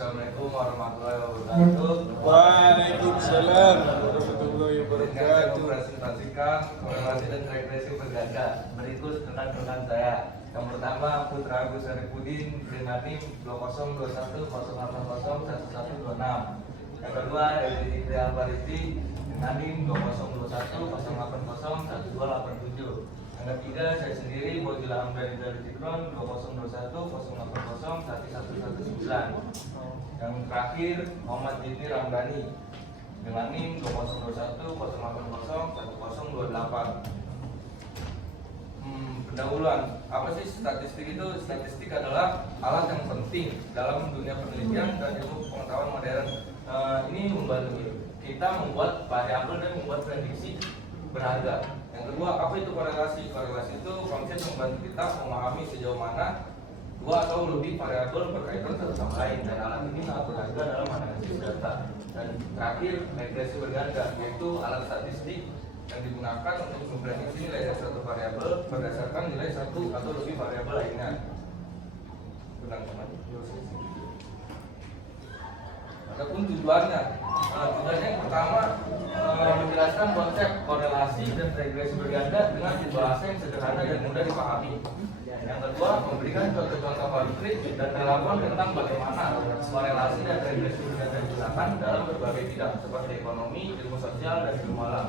Assalamualaikum warahmatullahi wabarakatuh. Waalaikumsalam warahmatullahi wabarakatuh. Mempresentasikan korelasi dan regresi berganda. Berikut rekan-rekan saya. Yang pertama, Putra Agus Saripudin dengan NIM 202108011126. Yang kedua, Edi Fikri Albarisi dengan NIM 202108011287. Yang ketiga, saya sendiri Bojila Hamdani dari Tikron 202108011119. Yang terakhir, Muhammad Jinni Ramdhani dengan NIM 202108011028. Pendahuluan, apa sih statistik itu? Statistik adalah alat yang penting dalam dunia penelitian dan ilmu pengetahuan modern. Ini membantu kita membuat variabel dan membuat prediksi berharga. Yang kedua, apa itu korelasi? Korelasi itu konsep yang membantu kita memahami sejauh mana dua atau lebih variabel berkaitan satu sama lain, dan alat ini sangat berharga dalam analisis data. Dan terakhir, regresi berganda, yaitu alat statistik yang digunakan untuk memprediksi nilai dari suatu variabel berdasarkan nilai satu atau lebih variabel lainnya. Adapun tujuannya, tujuannya yang pertama menjelaskan konsep korelasi dan regresi berganda dengan bahasa yang sederhana dan mudah dipahami. Yang kedua, memberikan contoh-contoh konkret dan relevan tentang bagaimana korelasi dan regresi berganda digunakan dalam berbagai bidang seperti ekonomi, ilmu sosial, dan ilmu alam.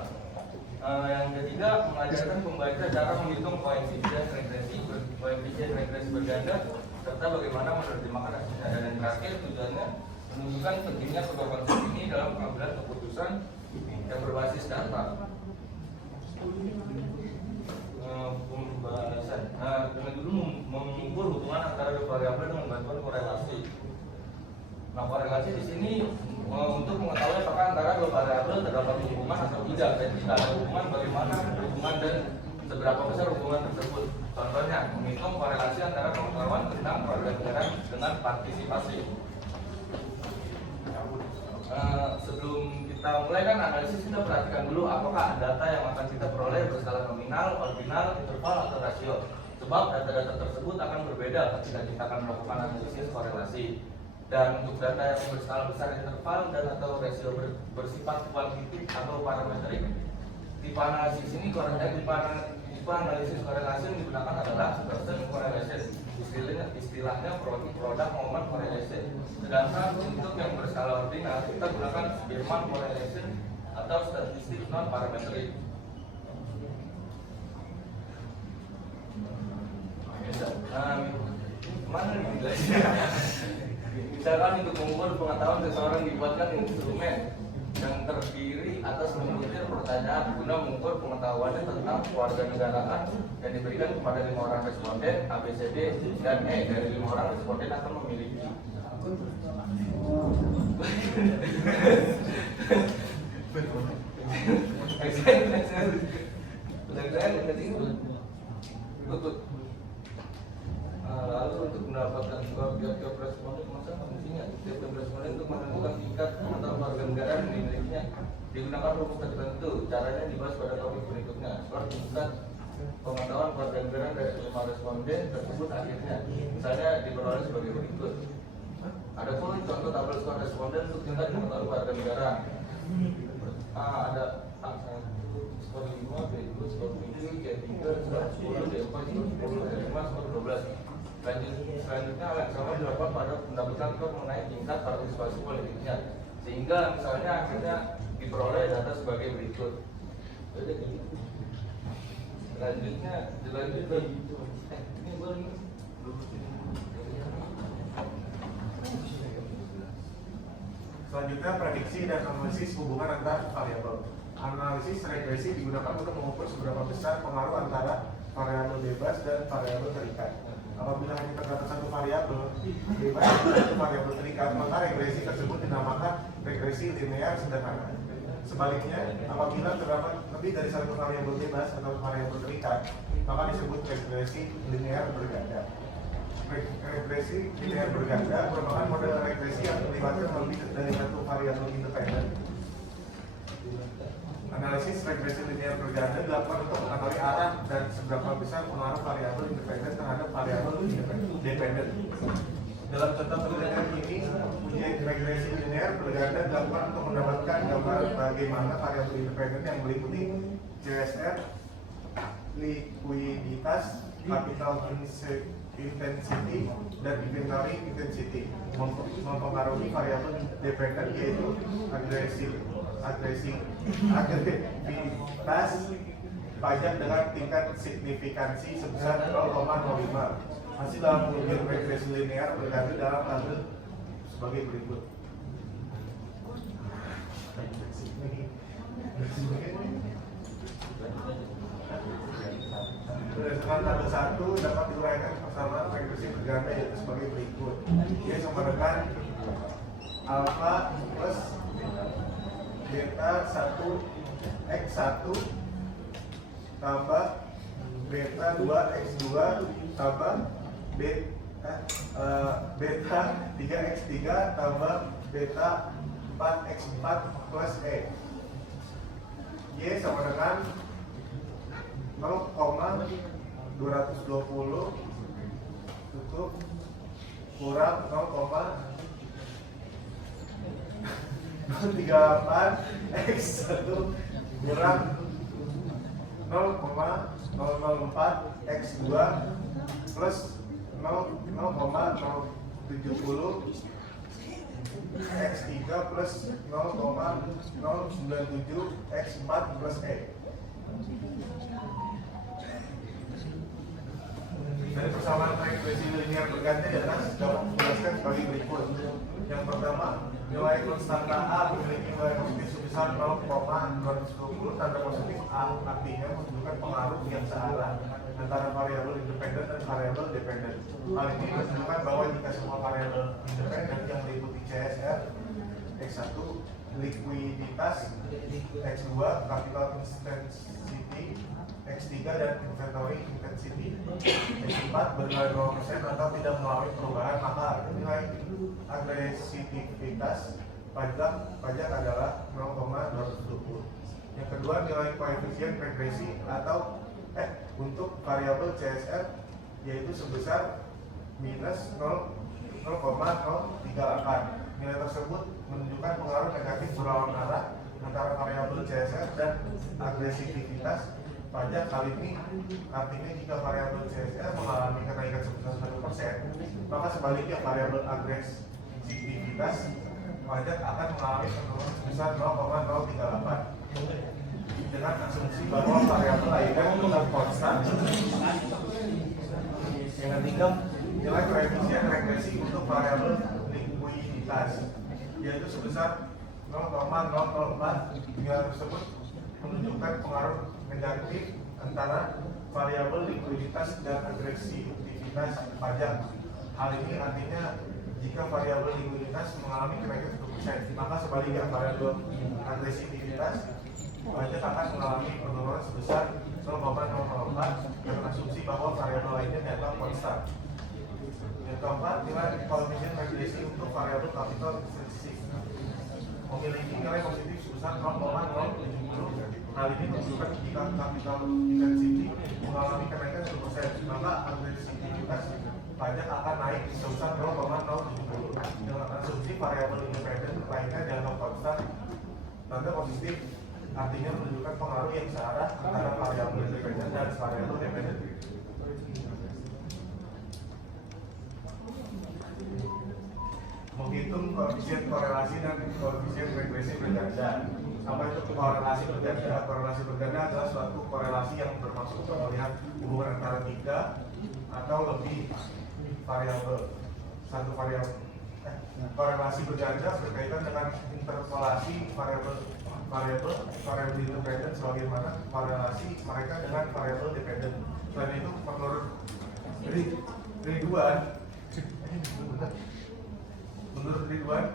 Yang ketiga, mengajarkan pembaca cara menghitung koefisien regresi berganda serta bagaimana menerjemahkan hasilnya. Dan yang terakhir, tujuannya menunjukkan pentingnya kedua konsep ini dalam pengambilan keputusan yang berbasis data. Pembahasan. Dengan dulu mengukur hubungan antara dua variabel dengan bantuan korelasi. Nah, korelasi di sini untuk mengetahui apakah antara dua variabel terdapat hubungan atau tidak. Dan jika ada hubungan, bagaimana hubungan dan seberapa besar hubungan tersebut. Contohnya, menghitung korelasi antara pengetahuan tentang warga negara dengan partisipasi. Sebelum kita mulai analisis, kita perhatikan dulu apakah data yang akan kita peroleh berskala nominal, ordinal, interval, atau rasio. Sebab data-data tersebut akan berbeda ketika kita akan melakukan analisis korelasi. Dan untuk data yang berskala besar, interval, dan atau rasio bersifat kuantitatif atau parametrik, tipe analisis ini tipe analisis korelasi yang digunakan adalah person correlation, istilahnya product moment correlation. Sedangkan untuk yang berskala ordinal, kita gunakan Spearman correlation atau statistik non parametrik. Mana nih nilainya? Misalkan untuk mengukur pengetahuan seseorang dibuatkan instrumen yang terdiri atas memutar pertanyaan guna mengukur pengetahuannya tentang kewarganegaraan yang diberikan kepada 5 orang responden A, B, C, D, dan E. Dari 5 orang responden akan memiliki lalu untuk mendapatkan tiap responden masa fungsinya tiap responden untuk menentukan tingkat pengetahuan warga negara yang dimilikinya digunakan rumus tertentu. Caranya dibahas pada topik berikutnya. Setelah tingkat pengetahuan warga negara dari 5 responden tersebut akhirnya misalnya diperoleh sebagai berikut. Adapun contoh tabel skor responden untuk tingkat pengetahuan warga negara. Ada A1 skor 5, B2 skor 7, C3 skor 10, D4 skor 10, D5 skor 12. Selanjutnya hal yang sama dilakukan pada pendapatan skor mengenai tingkat partisipasi politiknya, sehingga misalnya akhirnya diperoleh data sebagai berikut. Selanjutnya prediksi dan analisis hubungan antar variabel. Analisis regresi digunakan untuk mengukur seberapa besar pengaruh antara variabel bebas dan variabel terikat. Apabila hanya terdapat satu variabel bebas dan satu variabel terikat, maka regresi tersebut dinamakan regresi linear sederhana. Sebaliknya, apabila terdapat lebih dari satu variabel bebas atau variabel terikat, maka disebut regresi linear berganda. Regresi linear berganda merupakan model regresi yang melibatkan lebih dari satu variabel independen. Analisis regresi linear berganda dilakukan untuk mengetahui arah dan seberapa besar pengaruh variabel independen terhadap variabel dependen. Dalam contoh penelitian ini, uji regresi linear berganda dilakukan untuk mendapatkan gambaran bagaimana variabel independen yang meliputi CSR, likuiditas, capital intensity, dan inventory intensity mempengaruhi variabel dependen yaitu agresivitas pajak dengan tingkat signifikansi sebesar 0,05. Hasil dalam ujian regresi linear berganti dalam tabel sebagai berikut. Berdasarkan tabel 1 dapat diuraikan persamaan regresi berganda yaitu sebagai berikut. Y sama dengan alfa plus beta 1 x 1 tambah beta 2 x 2 tambah beta 3 x 3 tambah beta 4 x 4 plus E. Y sama dengan 0,220 tutup kurang 0,038 x 1 kurang 0,004 x 2 plus 0,070 x 3 plus 0,097 x 4 plus E. Dari persamaan regresi linear berganda adalah dapat dijelaskan sebagai berikut. Yang pertama, nilai konstanta A memiliki nilai positif sebesar 0,220. Tanda positif A artinya menunjukkan pengaruh yang searah antara variabel independen dan variabel dependen. Hal ini menunjukkan bahwa jika semua variabel independen yang meliputi CSR, X1, likuiditas, X2, capital intensity, X3 dan inventory intensity, X4 bernilai 0% atau tidak mengalami perubahan, maka nilai agresivitas pajak adalah 0,220. Yang kedua, nilai koefisien regresi atau untuk variabel CSR yaitu sebesar minus 0,038. Nilai tersebut menunjukkan pengaruh negatif berlawan arah antara variabel CSR dan agresivitas pajak. Kali ini artinya jika variabel CSR mengalami kenaikan sebesar 1%, maka sebaliknya variabel agresivitas pajak akan mengalami penurunan sebesar 0,038 dengan asumsi bahwa variabel lainnya tetap konstan. Yang ketiga, nilai koefisien regresi untuk variabel likuiditas yaitu sebesar 0,004. Nilai tersebut menunjukkan pengaruh negatif antara variabel likuiditas dan agresivitas pajak. Hal ini artinya jika variabel likuiditas mengalami kenaikan 1%, maka sebaliknya variabel agresivitas pajak akan mengalami penurunan sebesar 0,004 dengan asumsi bahwa variabel lainnya tetap konstan. Yang keempat, nilai koefisien regresi untuk variabel capital intensity memiliki nilai positif sebesar 0,070. Hal ini menunjukkan jika capital intensity mengalami kenaikan 1%, maka agresivitas pajak akan naik sebesar 0,070 dengan asumsi variabel independen lainnya dianggap konstan. Tanda positif artinya menunjukkan pengaruh yang searah antara variabel independen dan variabel dependen. Menghitung koefisien korelasi dan koefisien regresi berganda. Apa itu korelasi berganda? Korelasi berganda adalah suatu korelasi yang bermaksud untuk melihat hubungan antara 3 atau lebih variabel. Satu variabel. Korelasi berganda berkaitan dengan interpolasi variabel independen sebagaimana korelasi mereka dengan variabel dependen. Selain itu, menurut Ridwan,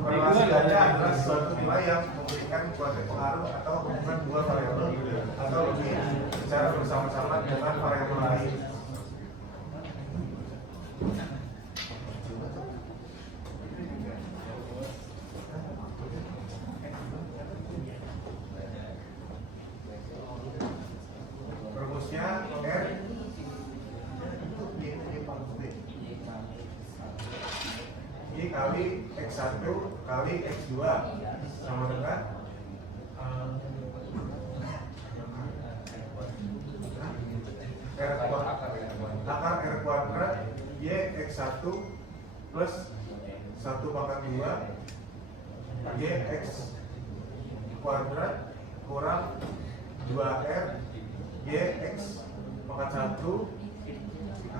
korelasi ganda adalah suatu nilai yang memberikan suatu pengaruh atau hubungan dua variabel atau lebih secara bersama-sama dengan variabel lain. Rumusnya R kali X1 kali X2 sama dengan akar R kuadrat Y X1 plus 1 pangkat 2 Y X kuadrat kurang 2R Y X pangkat 1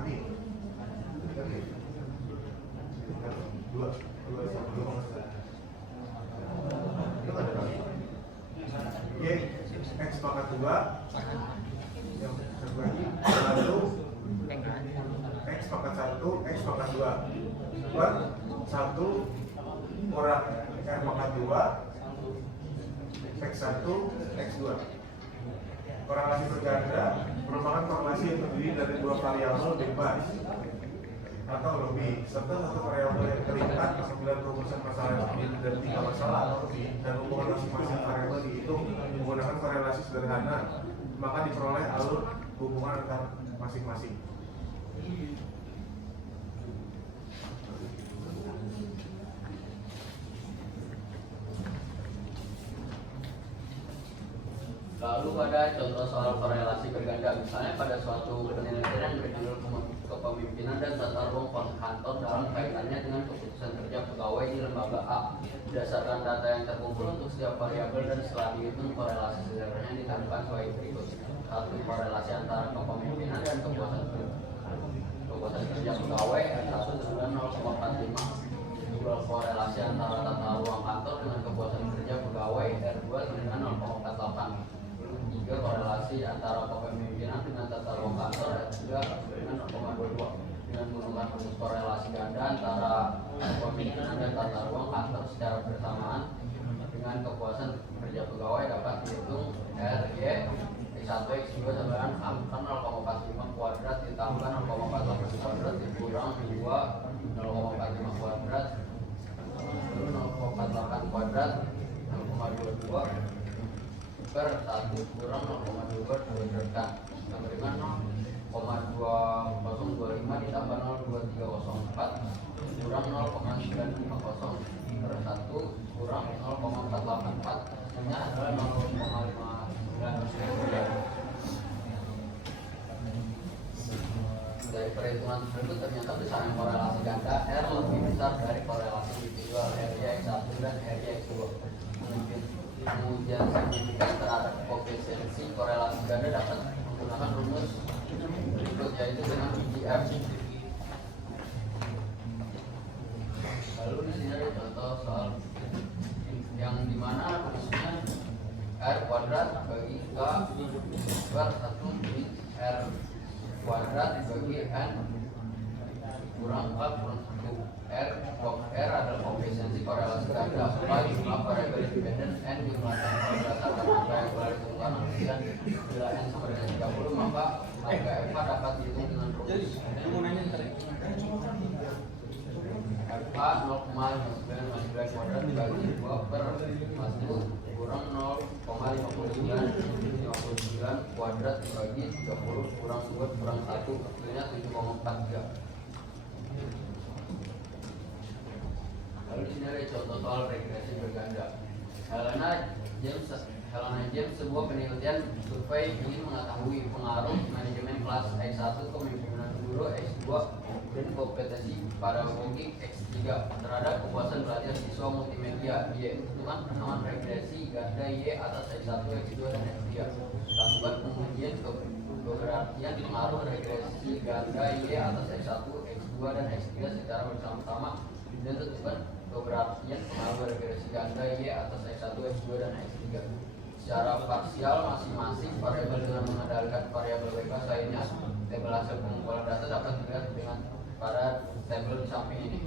ini dua sama dua itu kan ada Y X pangkat 2 yang satu lagi lalu X pangkat 1 X pangkat 2 per 1 kurang R pangkat 2 X1 X2. Korelasi berganda merupakan korelasi yang terdiri dari dua variabel bebas atau lebih serta satu variabel yang terikat apabila rumusan masalah yang terdiri dari 3 masalah atau lebih dan hubungan masing-masing variabel dihitung menggunakan korelasi sederhana, maka diperoleh alur hubungan antar masing-masing. Lalu pada contoh soal korelasi berganda, misalnya pada suatu penelitian yang berjudul Kepemimpinan dan Tata Ruang Kantor dalam kaitannya dengan keputusan kerja pegawai di lembaga A. Berdasarkan data yang terkumpul untuk setiap variabel dan setelah dihitung korelasi sederhananya ditentukan sebagai berikut. 1. Korelasi antara kepemimpinan dan kepuasan kerja pegawai R1 dengan 0,45. 2. Korelasi antara tata ruang kantor dengan kepuasan kerja pegawai R2 dengan 0,48. 3. Korelasi antara kepemimpinan dengan tata ruang kantor R3 dengan 0,22. Dengan menggunakan rumus korelasi ganda antara kepemimpinan dan tata ruang kantor secara bersamaan dengan kepuasan kerja pegawai dapat dihitung RY X1 X2 sama dengan 0,45 kuadrat ditambah 0,48 kuadrat dikurang 2 0,45 kuadrat 0,48 kuadrat 0,22 per 1 kurang 0,2 kuadratkan sama dengan 0,2025 ditambah 0,2304 kurang 0,950 per 1 kurang 0,484 hasilnya adalah 0,59. Dari perhitungan tersebut ternyata besaran korelasi ganda R lebih besar dari korelasi individual RY1 dan RY2. Pengujian signifikan terhadap koefisiensi korelasi ganda dapat menggunakan rumus berikut, yaitu dengan IGF. Lalu di sini ada contoh soal yang dimana rumusnya R kuadrat bagi K per 1 min R kuadrat bagi N kurang K kurang 1. R adalah koefisiensi korelasi ganda, maka jumlah variabel independen N digunakan berdasarkan angka yang telah ditentukan, dan bila N sama dengan 30 maka angka F dapat dihitung dengan rumus F 0,59 kuadrat dibagi 2 per 1 kurang 0,59 kuadrat dibagi 30 kurang 2 kurang 1 hasilnya 7,43. Lalu di sini ada contoh soal regresi berganda. Helena James sebuah penelitian survei ingin mengetahui pengaruh manajemen kelas X1 kepemimpinan guru X2 dan kompetensi pada pedagogik X3 terhadap kepuasan belajar siswa multimedia Y. Tentukan penamaan regresi ganda Y atas X1, X2 dan X3. Lakukan pengujian keberartian pengaruh regresi ganda Y atas X1, X2 dan X3 secara bersama-sama dan tentukan keberartian pengaruh regresi ganda Y atas X1, X2 dan X3 secara parsial masing-masing variabel dengan mengendalikan variabel bebas lainnya. Tabel hasil pengumpulan data dapat dilihat dengan pada tabel di samping ini.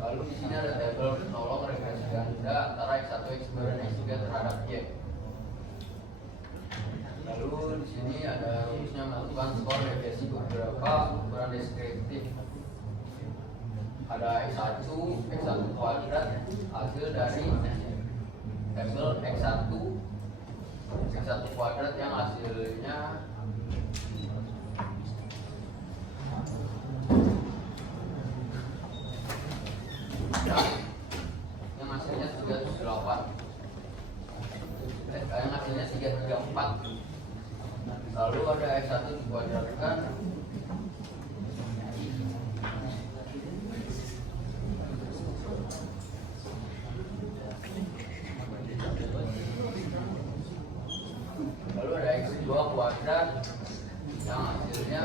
Lalu di sini ada tabel penolong regresi ganda antara X1, X2 dan X3 terhadap Y. Lalu di sini ada rumusnya melakukan skor regresi beberapa ukuran deskriptif. Ada X1 kuadrat hasil dari tabel X1 kuadrat yang hasilnya 8. Yang hasilnya 334. Lalu ada X1 dikuadratkan. Lalu ada X2 kuadrat yang hasilnya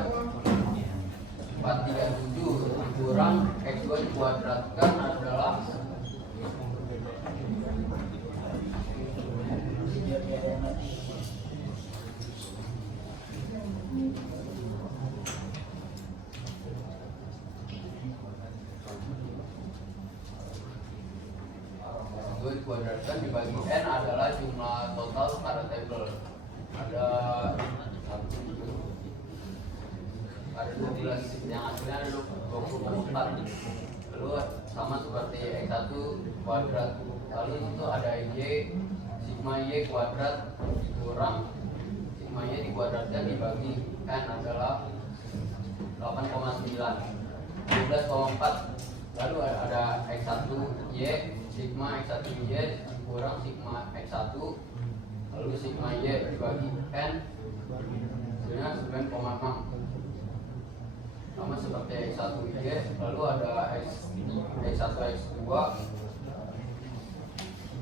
437 kurang X2 dikuadratkan adalah 2 dikuadratkan dibagi N adalah jumlah total pada tabel. Ada 12 yang hasilnya ada 24. Lalu sama seperti X1 kuadrat. Lalu itu ada Y, sigma Y kuadrat kurang sigma Y dikuadratkan dibagi N adalah 8,9. 12,4. Lalu ada X1 Y, sigma X1 Y kurang sigma X1, lalu sigma Y dibagi N dengan 9,6. Sama seperti X1 Y. Lalu ada X1 X2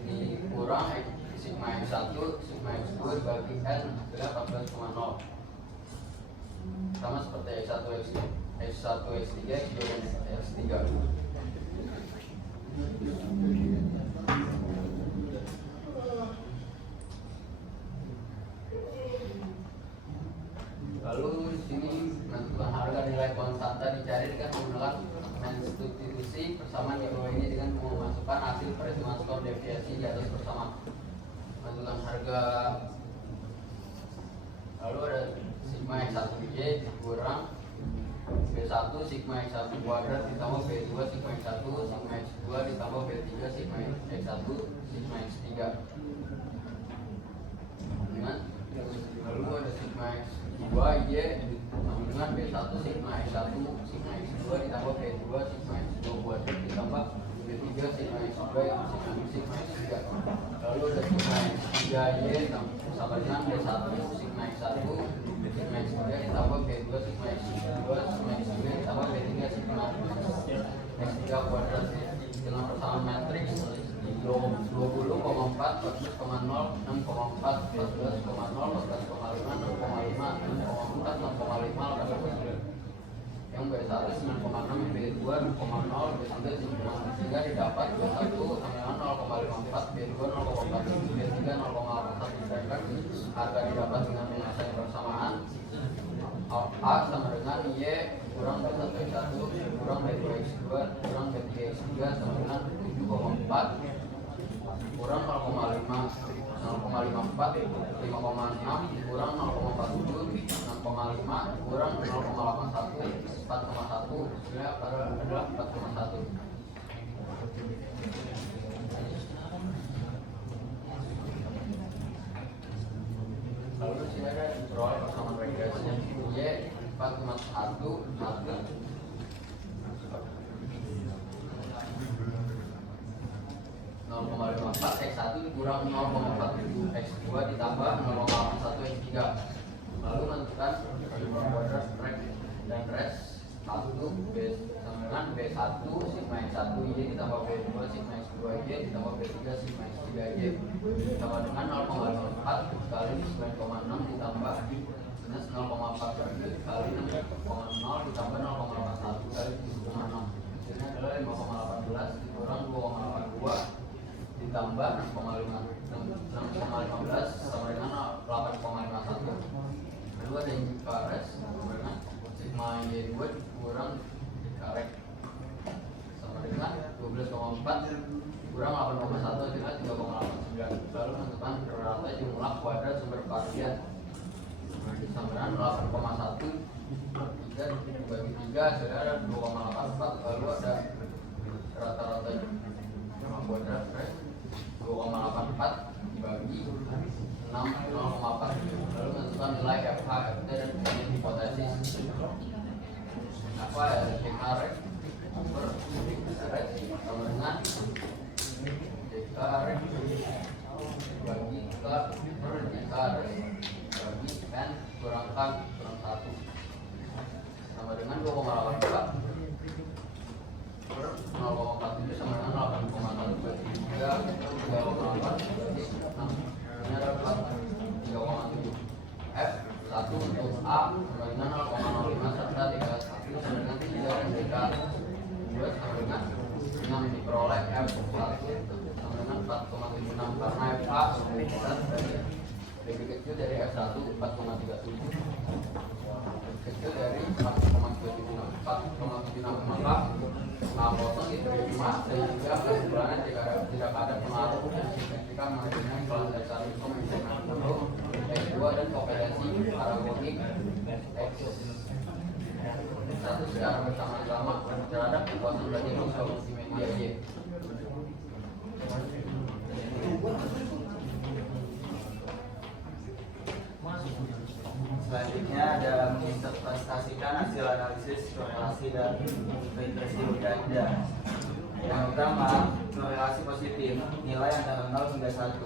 dikurang sigma X1 sigma X2 dibagi N dengan 14,0. Sama seperti X1 X3 X2 dan X3. Lalu di sini menentukan harga nilai konstanta dicari dengan menggunakan substitusi persamaan di bawah ini dengan memasukkan hasil perhitungan skor deviasi di atas persamaan. Menentukan harga. Lalu ada sigma X1Y dikurang B1 sigma X1 kuadrat ditambah B2 sigma X1 sigma X2 ditambah B3 sigma X1 sigma X3 dengan. Lalu ada sigma X2 Y sama dengan B1 sigma X1 sigma X2 ditambah B2 sigma X2 kuadrat ditambah B3 sigma X2 sigma X3. Lalu ada sigma X3 Y sama dengan B1 sigma X1 sigma X3 ditambah B2 sigma X2 sigma X3 ditambah B3 sigma X3 kuadrat dengan persamaan matriks 20,4, 14,0, 6,4, 14,0, 14,5, 6,5, 6,4, 6,5, 8,9. Yang B1 9,6, B2 6,0, B3 9,3 didapat B1 sama dengan 0,54, B2 0,47, B3 0,81. Sedangkan harga didapat dengan menyelesaikan persamaan A sama dengan Y kurang B1 X1 kurang B2 X2 kurang B3 X3 sama dengan 7,4 kurang 0,5 0,54 5,6 kurang 0,47 6,5 kurang 0,81 4,1 hasilnya adalah 4,1. Lalu sini ada diperoleh persamaan regresinya Y 4,1 0,54 X1 dikurang 0,47 X2 ditambah 0,81 X3. Lalu menentukan jumlah kuadrat rek dan res 1 B sama dengan B1 sigma X1 Y ditambah B2 sigma X2 Y ditambah B3 sigma X3 Y ditambah dengan 0,54 kali 9,6 ditambah minus 0,4 kali 6,0 ditambah 0,81 kali 7,6. Hasilnya adalah 5,18 dikurang 2,82 ditambah 6,15 sama dengan 8,51. Kedua ada karet dengan sigma Y2 kurang karet sama dengan 12,4 kurang 8,1 hasilnya 3,89. Lalu menentukan rata jumlah kuadrat sumber varian sama dengan 8,1 3 dibagi 3 hasilnya ada 2,84. Lalu ada rata-rata jumlah kuadrat 2,84 dibagi 6 0,4. Lalu menentukan nilai FH, FT dan hipotesis. Apa ya? Dekaret per dekaret sama dengan dekaret bagi ke berdasar bagi n kurangkan kurang 1 sama dengan 2,82 per 0,47 sama dengan 8,1 bagi 3 2,8 bagi 6. Ini adalah 3,7. F1 untuk A sama dengan 0,05 serta 31 sama dengan 3 dan DK 2 sama dengan 6 diperoleh F1 sama dengan 4,76 karena FA lebih besar dari lebih kecil dari F1 4,37 kecil dari 4,76 maka A0 diterima sehingga kesimpulannya tidak ada pengaruh yang signifikan mengenai kelas dasar pemimpinan dulu X2 dan kompetensi paragonik X satu secara bersama-sama terhadap kekuatan belajar sosial multimedia Y. Selanjutnya ada menginterpretasikan hasil analisis korelasi dan regresi ganda. Yang pertama, korelasi positif, nilai antara 0 hingga 1,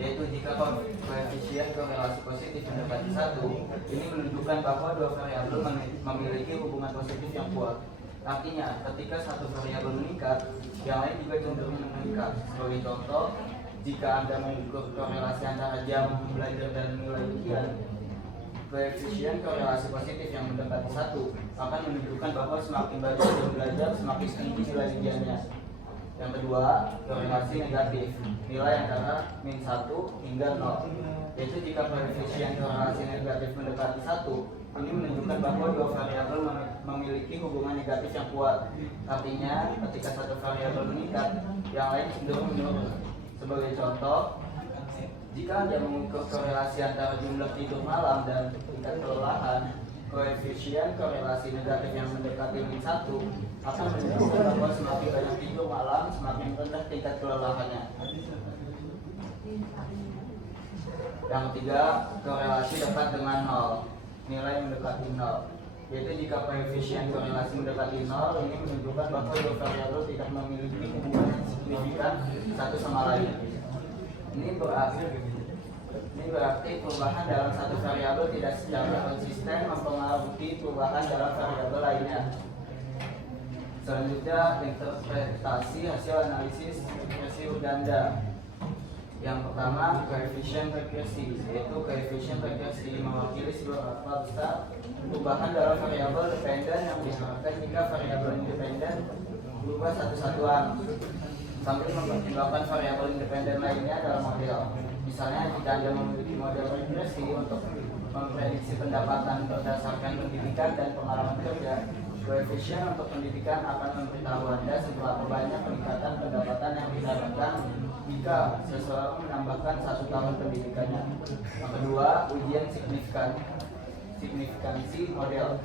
yaitu jika koefisien korelasi positif mendekati 1, ini menunjukkan bahwa dua variabel memiliki hubungan positif yang kuat. Artinya, ketika satu variabel meningkat, yang lain juga cenderung meningkat. Sebagai contoh, jika Anda mengukur korelasi antara jam belajar dan nilai ujian, koefisien korelasi positif yang mendekati 1 akan menunjukkan bahwa semakin banyak jam belajar, semakin tinggi nilai ujiannya. Yang kedua, korelasi negatif, nilai antara -1 hingga 0, yaitu jika koefisien korelasi negatif mendekati 1, ini menunjukkan bahwa dua variabel memiliki hubungan negatif yang kuat. Artinya, ketika satu variabel meningkat, yang lain cenderung menurun. Sebagai contoh, jika Anda mengukur korelasi antara jumlah tidur malam dan tingkat kelelahan, koefisien korelasi negatif yang mendekati -1 akan menunjukkan bahwa semakin banyak tidur malam, semakin rendah tingkat kelelahannya. Yang ketiga, korelasi dekat dengan 0, nilai mendekati 0, yaitu jika koefisien korelasi mendekati 0, ini menunjukkan bahwa dua variabel tidak memiliki hubungan yang signifikan satu sama lain. Ini berarti perubahan dalam satu variabel tidak secara konsisten mempengaruhi perubahan dalam variabel lainnya. Selanjutnya, interpretasi hasil analisis regresi ganda. Yang pertama, koefisien regresi, yaitu koefisien regresi mewakili seberapa besar perubahan dalam variabel dependen yang diharapkan jika variabel independen berubah satu-satuan sambil mempertimbangkan variabel independen lainnya dalam model. Misalnya, jika Anda memiliki model regresi untuk memprediksi pendapatan berdasarkan pendidikan dan pengalaman kerja, koefisien untuk pendidikan akan memberitahu Anda seberapa banyak peningkatan pendapatan yang diharapkan jika seseorang menambahkan 1 tahun pendidikannya. Yang kedua, ujian signifikansi model.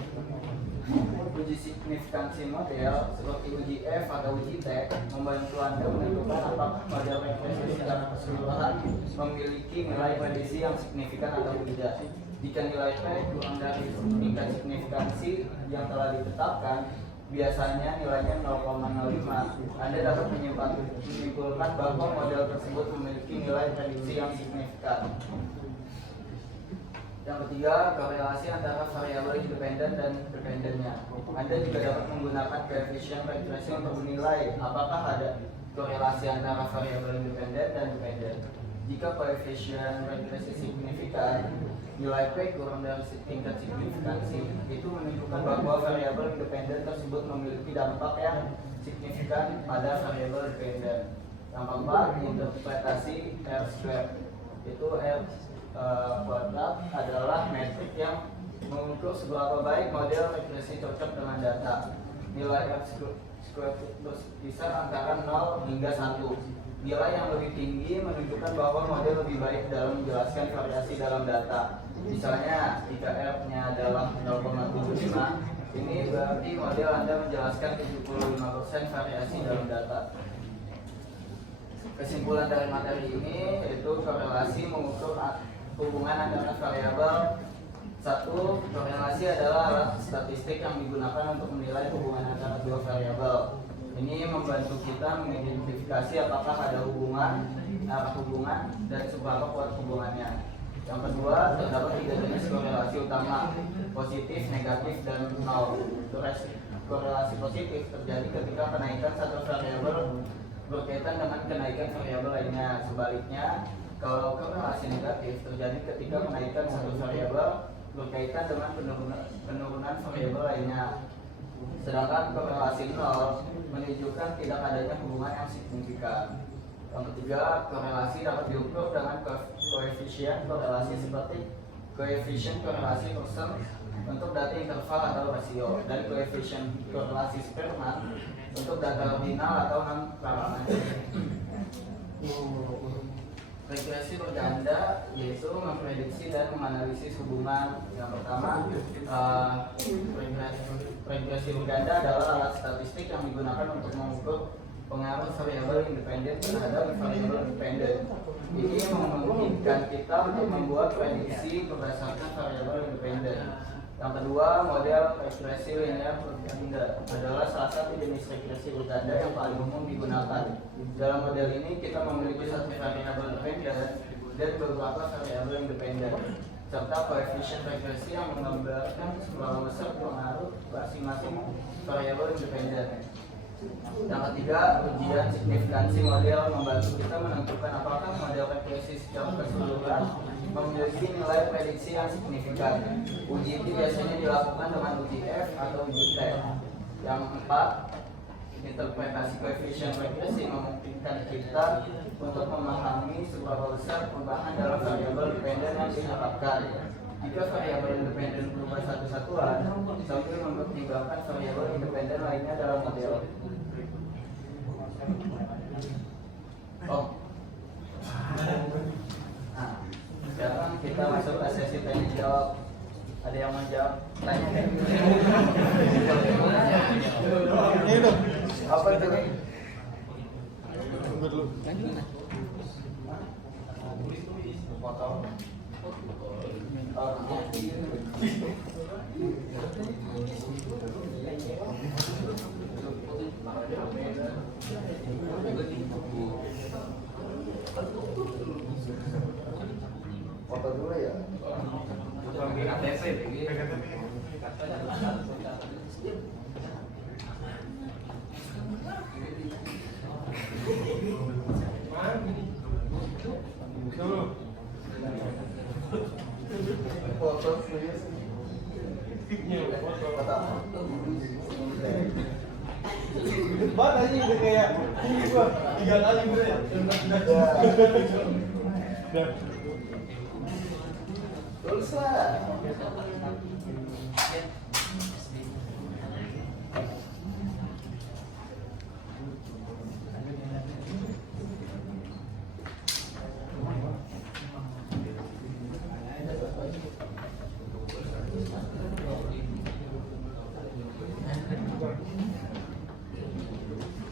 Uji signifikansi model seperti uji F atau uji T membantu Anda menentukan apakah model regresi secara keseluruhan memiliki nilai prediksi yang signifikan atau tidak. Jika nilai P kurang dari tingkat signifikansi yang telah ditetapkan, biasanya nilainya 0,05, Anda dapat menyimpulkan bahwa model tersebut memiliki nilai prediksi yang signifikan. Yang ketiga, korelasi antara variabel independen dan dependennya. Anda juga dapat menggunakan koefisien regresi untuk menilai apakah ada korelasi antara variabel independen dan dependen. Jika koefisien regresi signifikan, nilai P kurang dari tingkat signifikansi, itu menunjukkan bahwa variabel independen tersebut memiliki dampak yang signifikan pada variabel dependen. Yang keempat, interpretasi R-square, itu R kuadrat adalah metrik yang mengukur seberapa baik model regresi cocok dengan data. Nilai R-square berkisar antara 0 hingga 1. Nilai yang lebih tinggi menunjukkan bahwa model lebih baik dalam menjelaskan variasi dalam data. Misalnya, jika R-nya adalah 0,75, ini berarti model Anda menjelaskan 75% variasi dalam data. Kesimpulan dari materi ini yaitu korelasi mengukur hubungan antara variabel. Satu, korelasi adalah alat statistik yang digunakan untuk menilai hubungan antara dua variabel. Ini membantu kita mengidentifikasi apakah ada hubungan arah hubungan dan seberapa kuat hubungannya. Yang kedua, terdapat 3 jenis korelasi utama, positif, negatif, dan nol. Korelasi positif terjadi ketika kenaikan satu variabel berkaitan dengan kenaikan variabel lainnya. Sebaliknya, kalau korelasi negatif terjadi ketika kenaikan satu variabel berkaitan dengan penurunan variabel lainnya. Sedangkan korelasi nol menunjukkan tidak adanya hubungan yang signifikan. Yang ketiga, korelasi dapat diukur dengan koefisien korelasi seperti koefisien korelasi persen untuk data interval atau rasio dan koefisien korelasi Spearman untuk data ordinal atau non parameter. Regresi berganda yaitu memprediksi dan menganalisis hubungan. Yang pertama, regresi berganda adalah alat statistik yang digunakan untuk mengukur pengaruh variabel independen terhadap variabel dependen. Ini memungkinkan kita untuk membuat prediksi berdasarkan variabel independen. Yang kedua, model regresi linear berganda adalah salah satu jenis regresi berganda yang paling umum digunakan. Dalam model ini kita memiliki satu variabel dependen dan beberapa variabel independen, serta koefisien regresi yang menggambarkan seberapa besar pengaruh masing-masing variabel independen. Yang ketiga, ujian signifikansi model membantu kita menentukan apakah model regresi secara keseluruhan memiliki nilai prediksi yang signifikan. Uji ini biasanya dilakukan dengan uji F atau uji T. Yang keempat, interpretasi koefisien regresi memungkinkan kita untuk memahami seberapa besar perubahan dalam variabel dependen yang diharapkan. Jika variabel independen berubah satu-satuan, sambil mempertimbangkan variabel independen lainnya dalam model. Nah, sekarang kita masuk ke sesi tanya jawab. Ada yang mau jawab? Tanya deh. Apa itu? Potong. Foto dulu ya. Foto Banget aja udah kayak ini gua 3 kali gue ya. Terus lah.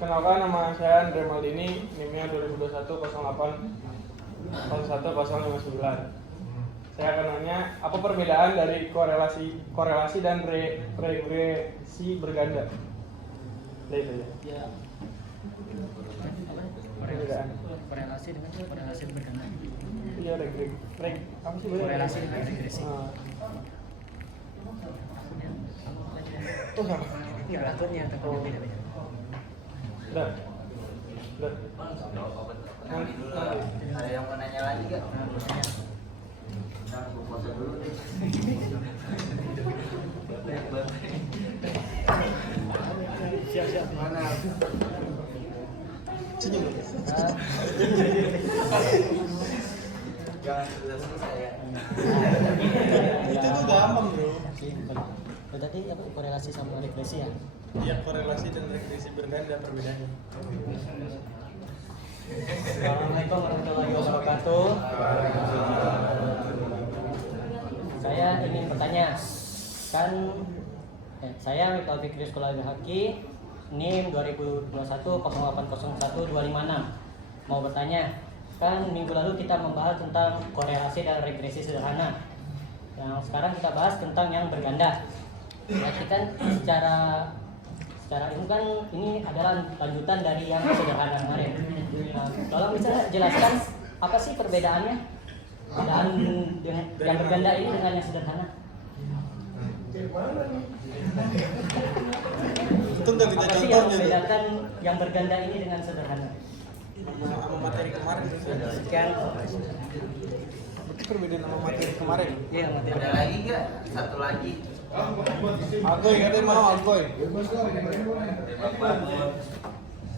Kenalkan, nama saya Andre Maldini, NIM-nya 2021-08-01-059. Saya akan nanya, apa perbedaan dari korelasi dan regresi berganda? Itu ya. Ya. Perbedaan. Korelasi dengan korelasi berganda. Iya, apa sih bedanya? Korelasi dengan regresi. Oh, sama. Ini beraturnya tapi beda-beda. Udah. Ada yang mau nanya lagi gak? Nah, gue foto dulu deh. Siap-siap. Mana? Senyum. Jangan selesai ya. Itu tuh gampang, bro. Tadi apa korelasi sama regresi ya? Iya, korelasi dan regresi berganda perbedaannya. Assalamualaikum warahmatullahi wabarakatuh. Saya ingin bertanya, saya Taufik Rizqul Haki, NIM 2021-0801-256. Mau bertanya, kan minggu lalu kita membahas tentang korelasi dan regresi sederhana. Yang sekarang kita bahas tentang yang berganda. Berarti kan secara ini kan ini adalah lanjutan dari yang sederhana kemarin. Kalau bisa jelaskan apa sih perbedaannya? Perbedaan dengan yang berganda ini dengan yang sederhana? Itu nggak kita Apa sih yang contohnya tuh. membedakan yang berganda ini dengan sederhana? Sama materi kemarin. Sekian. Itu perbedaan sama materi kemarin. Iya, materi. Ada lagi nggak? Satu lagi. Agoy katanya mau Agoy.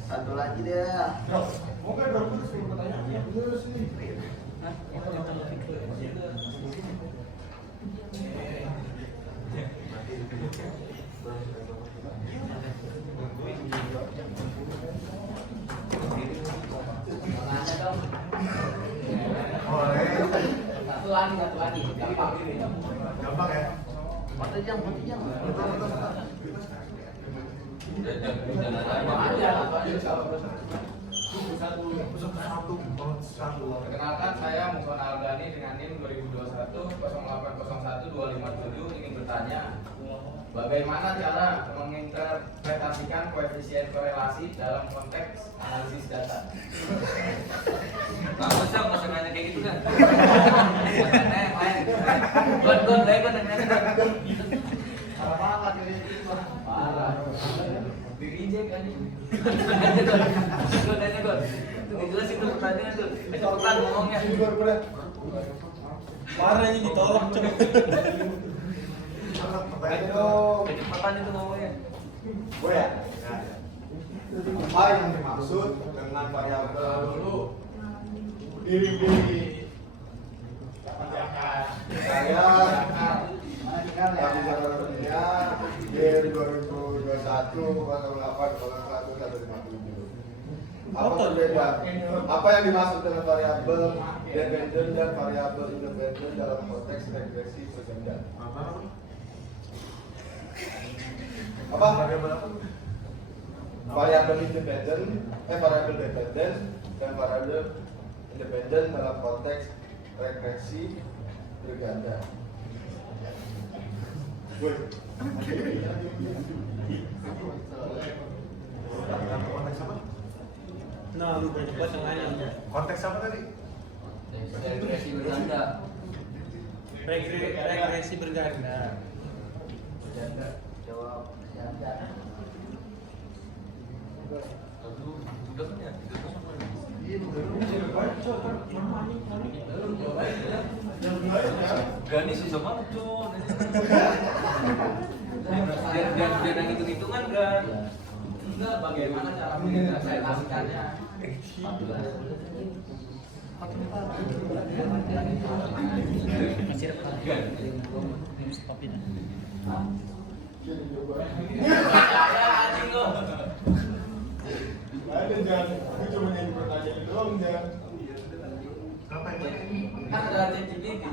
Satu lagi deh. Hah? Yang tambah fikir. Nanya dong. Boleh. Satu lagi. Gampang. Gampang ya. Foto jam. Perkenalkan, saya Muson Aldani dengan NIM 2021 0801 257 ingin bertanya, bagaimana cara menginterpretasikan koefisien korelasi dalam konteks analisis data? Nggak usah nanya kayak gitu kan. Parah banget ini. Parah. Di reject kan ini. Itu jelas itu pertanyaan tuh. Cepetan ngomongnya. Parah ini ditolak coba. Pertanyaan dong. Cepetan itu ngomongnya. Gue ya. Apa yang dimaksud dengan variabel diri saya yang kerja di 2021 apa berbeda? Apa yang dimaksud dengan variabel dependen dan variabel independen dalam konteks regresi berganda? Apa? Variabel apa? Variabel independen, variabel dependen dan variabel independen dalam konteks regresi berganda. Konteks apa? Nah, lu berdebat yang lain. Konteks apa tadi? Regresi berganda. Regresi berganda. Jawab. Gani susah banget cuy. Dia hitung-hitungan kan. Enggak, bagaimana cara menginterpretasikannya? Masih rekam. Stop itu. Ada jangan, aku cuma nyanyi pertanyaan doang jangan. Apa ini? Kan ada ChatGPT.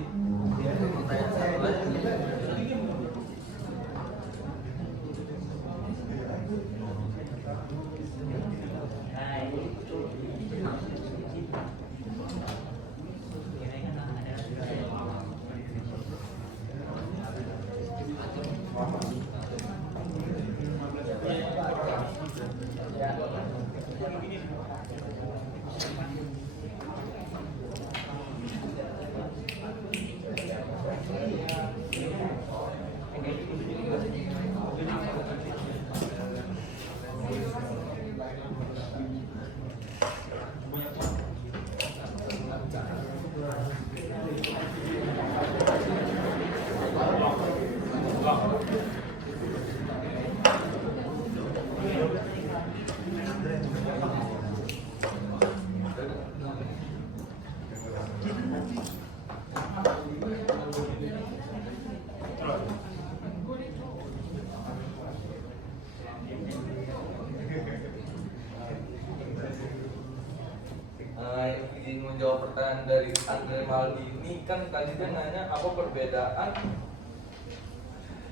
Ingin menjawab pertanyaan dari Andre Maldi ini kan tadi dia nanya apa perbedaan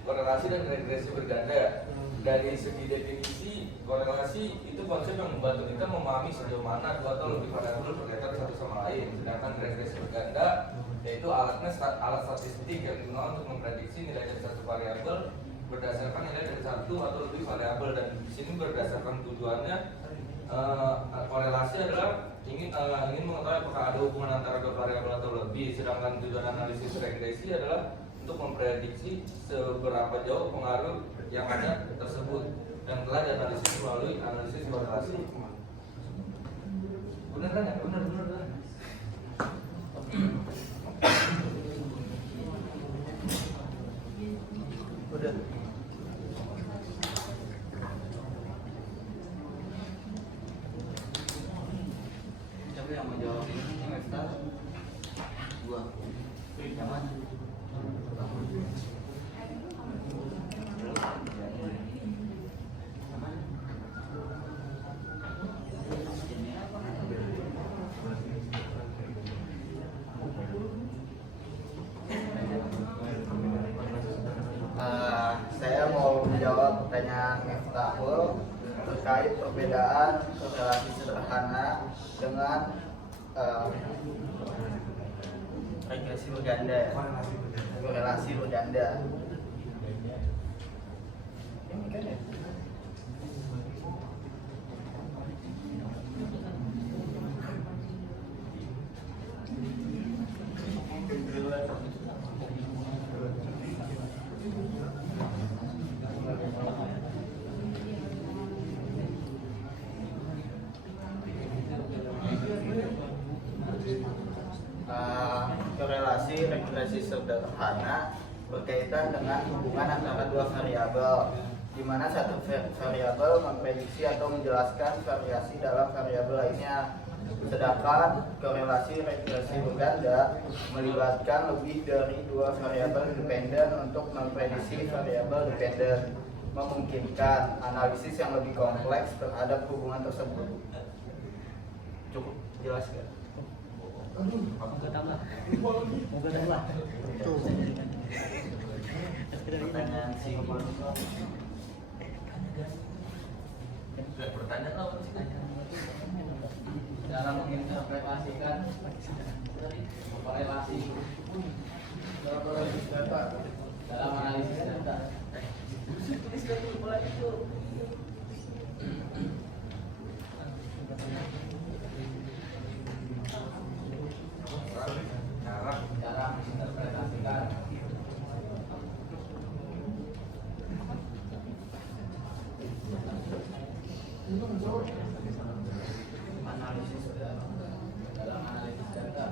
korelasi dan regresi berganda. Dari segi definisi korelasi itu konsep yang membantu kita memahami sejauh mana dua atau lebih variabel berkaitan satu sama lain. Sedangkan regresi berganda yaitu alat statistik yang digunakan untuk memprediksi nilai dari satu variabel berdasarkan nilai dari satu atau lebih variabel, dan di sini berdasarkan tujuannya korelasi adalah ingin mengetahui apakah ada hubungan antara dua variabel atau lebih, sedangkan tujuan analisis regresi adalah untuk memprediksi seberapa jauh pengaruh yang ada tersebut dan telah dianalisis melalui analisis korelasi. Bener kan ya? Bener kan? Udah. Siapa yang menjawab ini? Mesta? Gua. Yang mana? Saya mau menjawab pertanyaan Miftahul terkait perbedaan korelasi sederhana dengan regresi berganda ya. Korelasi berganda. Ini kan ya? Korelasi regresi sederhana berkaitan dengan hubungan antara dua variabel, di mana satu variabel memprediksi atau menjelaskan variasi dalam variabel lainnya. Sedangkan korelasi regresi berganda melibatkan lebih dari dua variabel independen untuk memprediksi variabel dependen, memungkinkan analisis yang lebih kompleks terhadap hubungan tersebut. Cukup jelas kan? Moga tambah. Tuh. Pertanyaan si Pertanyaan apa sih? Dalam menginterpretasikan korelasi dalam analisis data. Cara menginterpretasikan analisis dalam analisis data.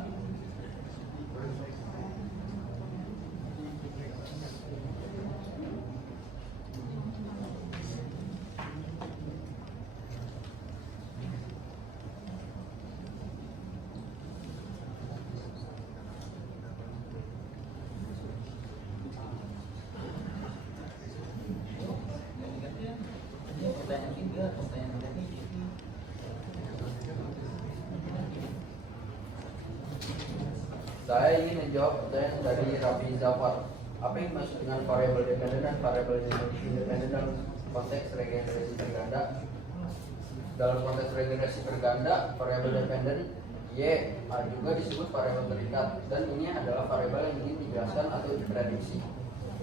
pertanyaan tiga, pertanyaan ketiga. Saya ingin menjawab pertanyaan dari Raffi Zafar. Apa yang dimaksud dengan variabel dependen dan variabel independen dalam konteks regresi berganda? Dalam konteks regresi berganda, variabel dependen Y juga disebut variabel terikat, dan ini adalah variabel yang ingin dijelaskan atau diprediksi.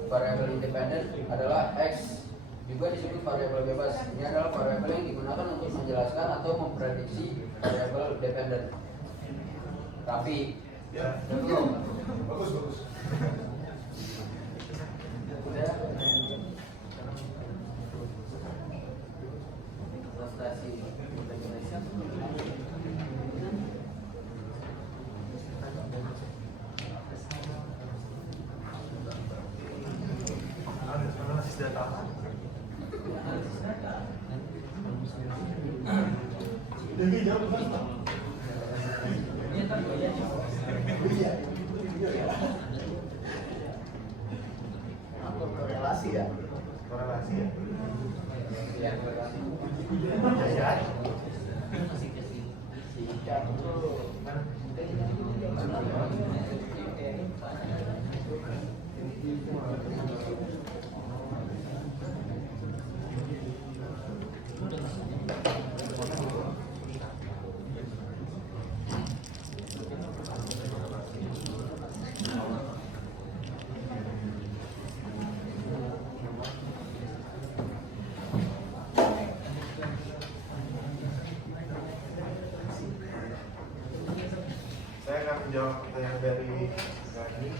Variabel independen adalah X, juga disebut variabel bebas. Ini adalah variabel yang digunakan untuk menjelaskan atau memprediksi variabel dependen. Tapi Ya, belum. bagus. Udah. Prestasi Indonesia. Analisis data. Jadi jawab kan? Apa korelasi ya? Korelasi ya. Ya, korelasi. Ya. akan menjawab pertanyaan dari Gani,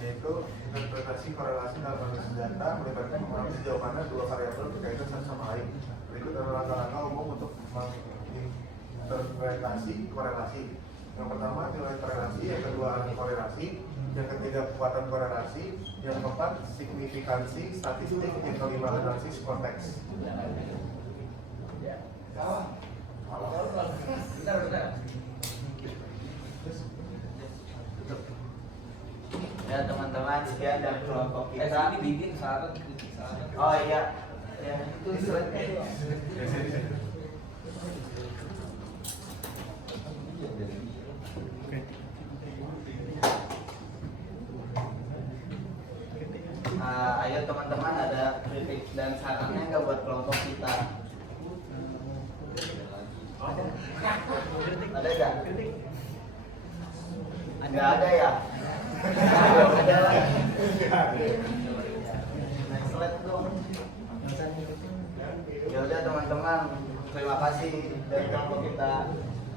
yaitu interpretasi korelasi dalam analisis data melibatkan memahami sejauh mana dua variabel berkaitan satu sama lain. Berikut adalah langkah-langkah umum untuk menginterpretasi korelasi. Yang pertama nilai korelasi, yang kedua korelasi, yang ketiga kekuatan korelasi, yang keempat signifikansi statistik, yang kelima analisis konteks. Ya teman-teman, sekian dari kelompok kita. Ini bikin syarat. Oh iya, ya itu slide-nya. Ayo teman-teman, ada kritik dan sarannya nggak buat kelompok kita? Ada nggak? Nggak ada ya? Ada lagi. Next slide dong. Ya udah teman-teman, terima kasih dari kelompok kita.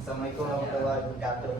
Assalamualaikum warahmatullahi wabarakatuh.